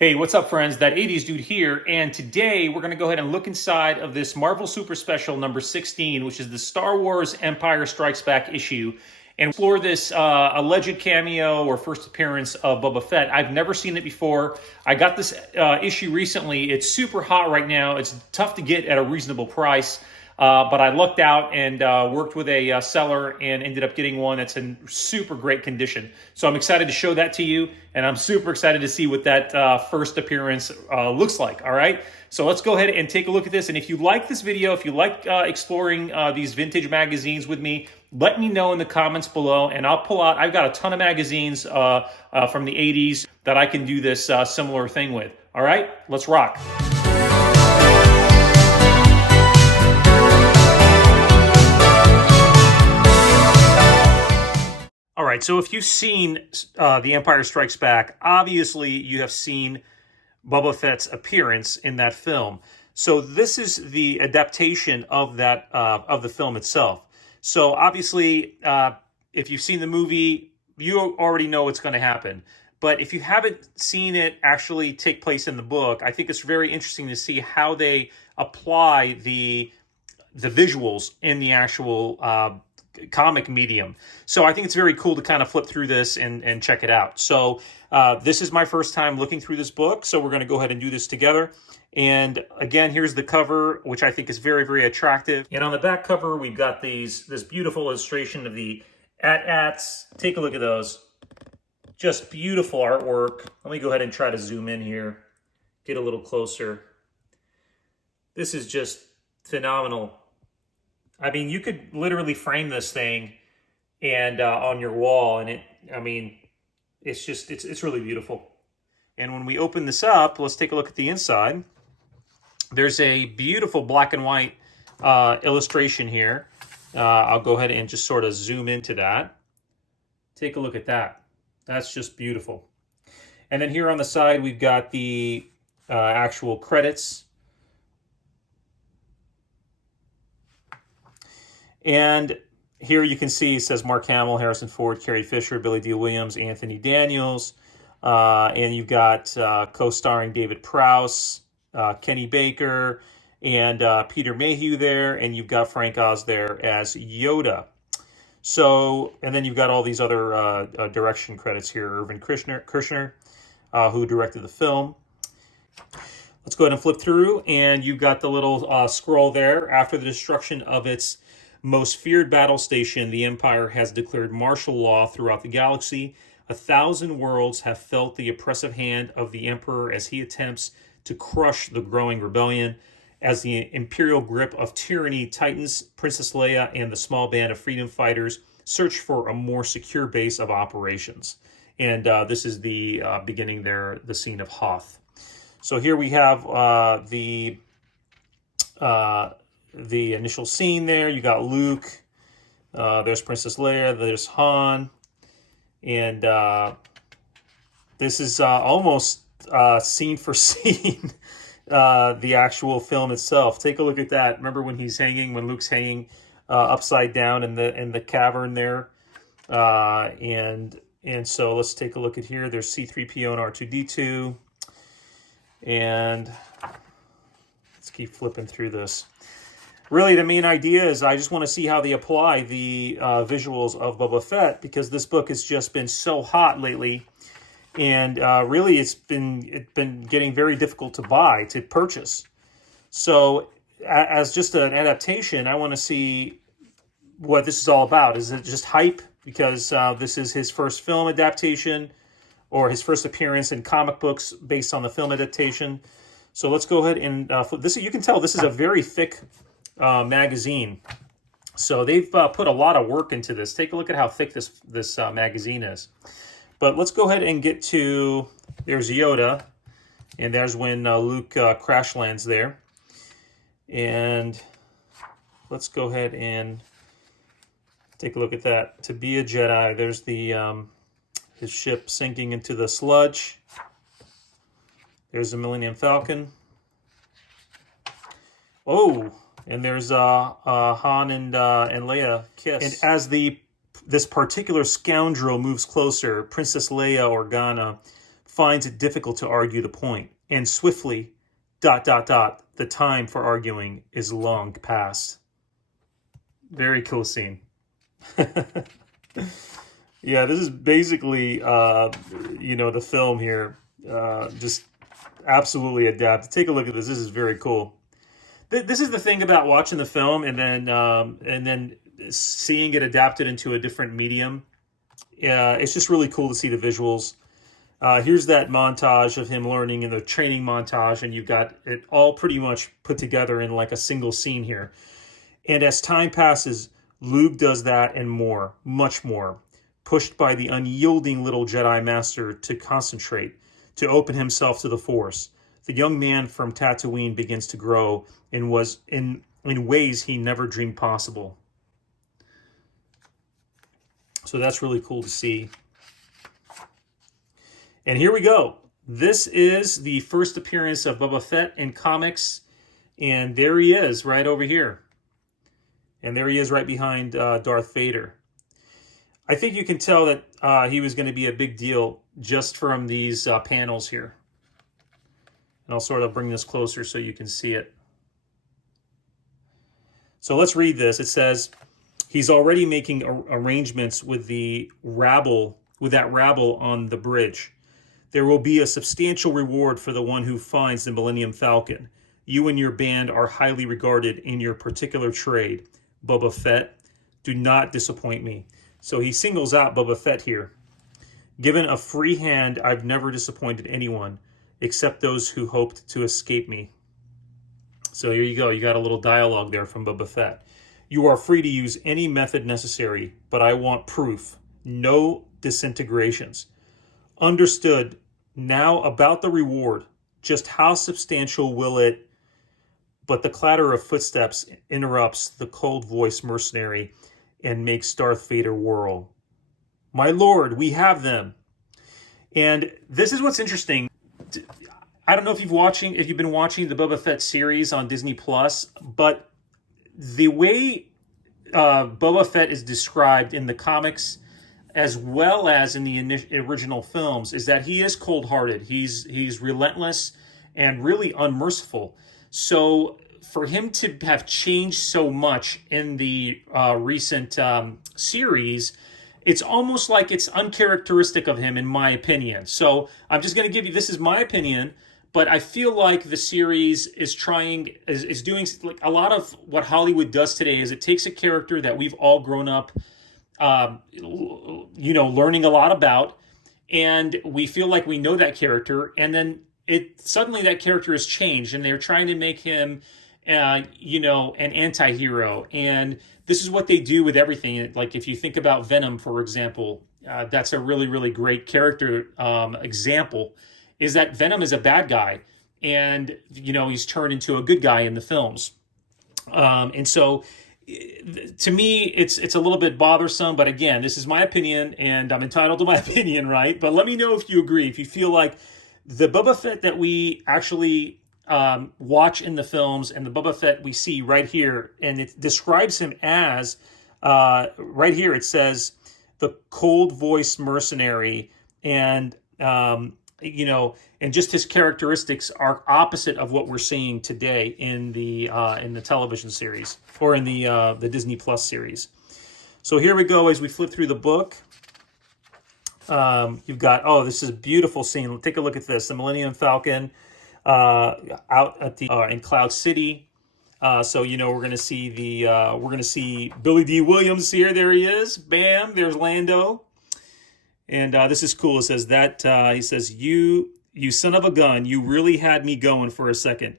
Hey, what's up, friends? That 80s dude here, and today we're going to go ahead and look inside of this Marvel Super Special number 16, which is the Star Wars Empire Strikes Back issue, and explore this alleged cameo or first appearance of Boba Fett. I've never seen it before. I got this issue recently. It's super hot right now. It's tough to get at a reasonable price. But I lucked out and worked with a seller and ended up getting one that's in super great condition. So I'm excited to show that to you, and I'm super excited to see what that first appearance looks like, all right? So let's go ahead and take a look at this. And if you like this video, if you like exploring these vintage magazines with me, let me know in the comments below, and I'll pull out, I've got a ton of magazines from the 80s that I can do this similar thing with. All right, let's rock. All right, so if you've seen The Empire Strikes Back, obviously you have seen Boba Fett's appearance in that film. So this is the adaptation of that of the film itself. So obviously, if you've seen the movie, you already know what's going to happen. But if you haven't seen it actually take place in the book, I think it's very interesting to see how they apply the visuals in the actual comic medium. So I think it's very cool to kind of flip through this and check it out. So this is my first time looking through this book, so we're going to go ahead and do this together. And again, here's the cover, which I think is very, very attractive. And on the back cover, we've got this beautiful illustration of the AT-ATs. Take a look at those. Just beautiful artwork. Let me go ahead and try to zoom in here, get a little closer. This is just phenomenal. I mean, you could literally frame this thing and on your wall, and it's really beautiful. And when we open this up, let's take a look at the inside. There's a beautiful black and white illustration here. I'll go ahead and just sort of zoom into that. Take a look at that. That's just beautiful. And then here on the side, we've got the actual credits. And here you can see it says Mark Hamill, Harrison Ford, Carrie Fisher, Billy D. Williams, Anthony Daniels. And you've got co-starring David Prowse, Kenny Baker, and Peter Mayhew there. And you've got Frank Oz there as Yoda. So, and then you've got all these other direction credits here. Irvin Kershner, who directed the film. Let's go ahead and flip through. And you've got the little scroll there. After the destruction of its most feared battle station, the Empire has declared martial law throughout the galaxy. 1,000 worlds have felt the oppressive hand of the Emperor as he attempts to crush the growing rebellion. As the imperial grip of tyranny tightens, Princess Leia and the small band of freedom fighters search for a more secure base of operations. And this is the beginning there, the scene of Hoth. So here we have the initial scene there. You got Luke, there's Princess Leia, there's Han, and this is almost scene for scene the actual film itself. Take a look at that. Remember when Luke's hanging upside down in the cavern there, and so let's take a look at here. There's C-3PO and R2-D2, and let's keep flipping through this. Really, the main idea is I just want to see how they apply the visuals of Boba Fett, because this book has just been so hot lately, and really it's been getting very difficult to purchase. So as just an adaptation, I want to see what this is all about. Is it just hype because this is his first film adaptation or his first appearance in comic books based on the film adaptation? So let's go ahead and flip this. You can tell this is a very thick magazine. So they've put a lot of work into this. Take a look at how thick this magazine is. But let's go ahead and get to, there's Yoda, and there's when Luke crash lands there. And let's go ahead and take a look at that. To be a Jedi, there's the his ship sinking into the sludge. There's the Millennium Falcon. Oh, and there's Han and Leia kiss. And as this particular scoundrel moves closer, Princess Leia Organa finds it difficult to argue the point, and swiftly, ... the time for arguing is long past. Very cool scene. Yeah, this is basically, the film here, just absolutely adapted. Take a look at this. This is very cool. This is the thing about watching the film and then seeing it adapted into a different medium. It's just really cool to see the visuals. Here's that montage of him learning in the training montage, and you've got it all pretty much put together in like a single scene here. And as time passes, Luke does that and more, much more, pushed by the unyielding little Jedi Master to concentrate, to open himself to the Force. The young man from Tatooine begins to grow and was in ways he never dreamed possible. So that's really cool to see. And here we go. This is the first appearance of Boba Fett in comics. And there he is right over here. And there he is right behind Darth Vader. I think you can tell that he was going to be a big deal just from these panels here. And I'll sort of bring this closer so you can see it. So let's read this. It says, he's already making arrangements with the rabble, with that rabble on the bridge. There will be a substantial reward for the one who finds the Millennium Falcon. You and your band are highly regarded in your particular trade. Boba Fett, do not disappoint me. So he singles out Boba Fett here. Given a free hand, I've never disappointed anyone, except those who hoped to escape me. So here you go. You got a little dialogue there from Boba Fett. You are free to use any method necessary, but I want proof. No disintegrations. Understood. Now about the reward. Just how substantial will it... But the clatter of footsteps interrupts the cold-voiced mercenary and makes Darth Vader whirl. My lord, we have them. And this is what's interesting. I don't know if you've been watching the Boba Fett series on Disney Plus, but the way Boba Fett is described in the comics, as well as in the original films, is that he is cold-hearted. He's relentless and really unmerciful. So for him to have changed so much in the recent series, it's almost like it's uncharacteristic of him, in my opinion. So I'm just going to give you, this is my opinion, but I feel like the series is doing like a lot of what Hollywood does today. Is it takes a character that we've all grown up learning a lot about, and we feel like we know that character, and then suddenly that character has changed, and they're trying to make him an anti-hero. And this is what they do with everything. Like if you think about Venom, for example, that's a really, really great character example, is that Venom is a bad guy, and he's turned into a good guy in the films. And so to me, it's a little bit bothersome, but again, this is my opinion, and I'm entitled to my opinion, right? But let me know if you agree, if you feel like the Boba Fett that we actually watch in the films and the Boba Fett we see right here, and it describes him as, right here it says, the cold-voiced mercenary, and and just his characteristics are opposite of what we're seeing today in the television series, or in the Disney Plus series. So here we go as we flip through the book. You've got, this is a beautiful scene. Take a look at this. The Millennium Falcon out at the in Cloud City. So we're going to see Billy D. Williams here. There he is. Bam. There's Lando. And this is cool. It says that he says, "You son of a gun, you really had me going for a second.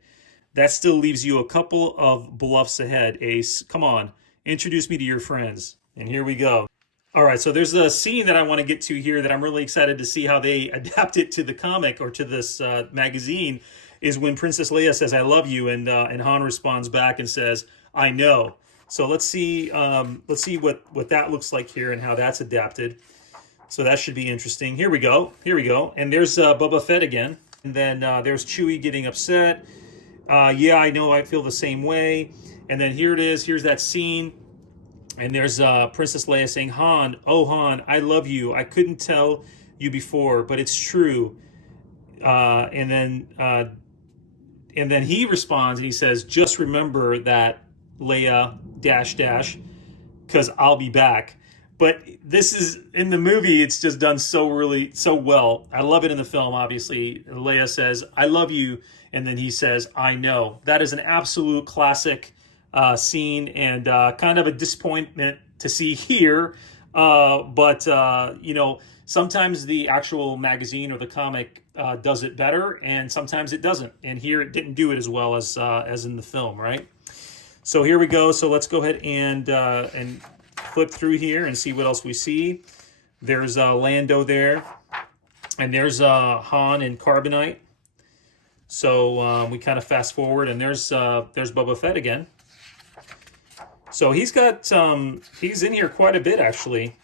That still leaves you a couple of bluffs ahead, Ace. Come on, introduce me to your friends." And here we go. All right, so there's a scene that I want to get to here that I'm really excited to see how they adapt it to the comic or to this magazine, is when Princess Leia says, "I love you," and Han responds back and says, "I know." So let's see what that looks like here and how that's adapted. So that should be interesting. Here we go. And there's Boba Fett again. And then there's Chewie getting upset. Yeah, I know, I feel the same way. And then here it is. Here's that scene. And there's Princess Leia saying, Han, oh Han, I love you. I couldn't tell you before, but it's true. And then he responds and he says, "Just remember that, Leia dash dash, because I'll be back." But this is in the movie. It's just done so well. I love it in the film. Obviously, Leia says, "I love you," and then he says, "I know." That is an absolute classic scene, and kind of a disappointment to see here. But sometimes the actual magazine or the comic does it better, and sometimes it doesn't. And here it didn't do it as well as in the film, right? So here we go. So let's go ahead and flip through here and see what else we see. There's Lando there, and there's Han and Carbonite. So we kind of fast forward, and there's Boba Fett again. So he's in here quite a bit actually,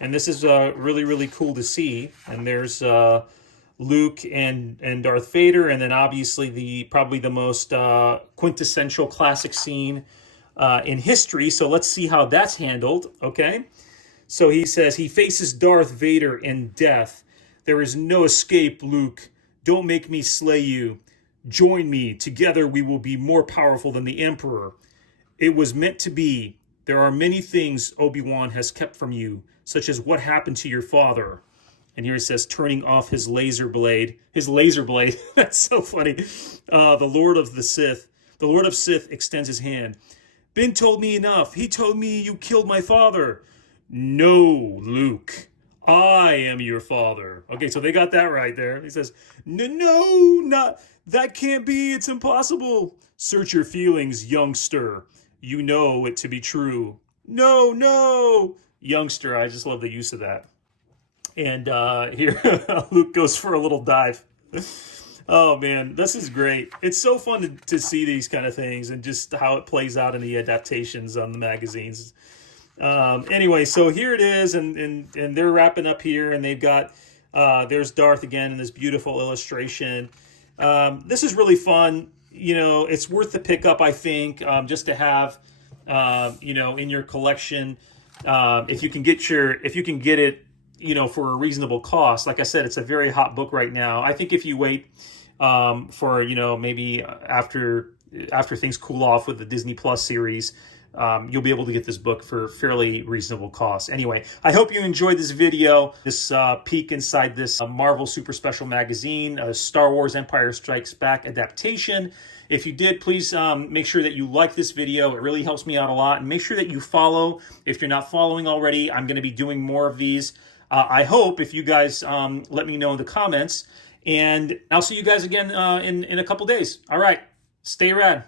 and this is really cool to see. And there's Luke and Darth Vader, and then obviously probably the most quintessential classic scene in history. So let's see how that's handled. Okay, so he says he faces Darth Vader in death. "There is no escape, Luke. Don't make me slay you. Join me. Together we will be more powerful than the Emperor. It was meant to be. There are many things Obi-Wan has kept from you, such as what happened to your father." And here it says, turning off his laser blade. His laser blade. That's so funny. The Lord of Sith extends his hand. "Ben told me enough. He told me you killed my father." "No, Luke. I am your father." Okay, so they got that right there. He says, No, not that can't be. It's impossible." "Search your feelings, youngster. You know it to be true." No, youngster. I just love the use of that. And here Luke goes for a little dive. Oh man, this is great. It's so fun to see these kind of things and just how it plays out in the adaptations on the magazines. Anyway, so here it is, and they're wrapping up here, and they've got there's Darth again in this beautiful illustration. This is really fun. It's worth the pickup, I think, just to have in your collection. If you can get it for a reasonable cost. Like I said, it's a very hot book right now. I think if you wait for maybe after things cool off with the Disney Plus series, you'll be able to get this book for fairly reasonable cost. Anyway, I hope you enjoyed this video, this peek inside this Marvel Super Special magazine, Star Wars Empire Strikes Back adaptation. If you did, please make sure that you like this video. It really helps me out a lot. And make sure that you follow. If you're not following already, I'm going to be doing more of these. I hope if you guys let me know in the comments. And I'll see you guys again in a couple days. All right. Stay rad.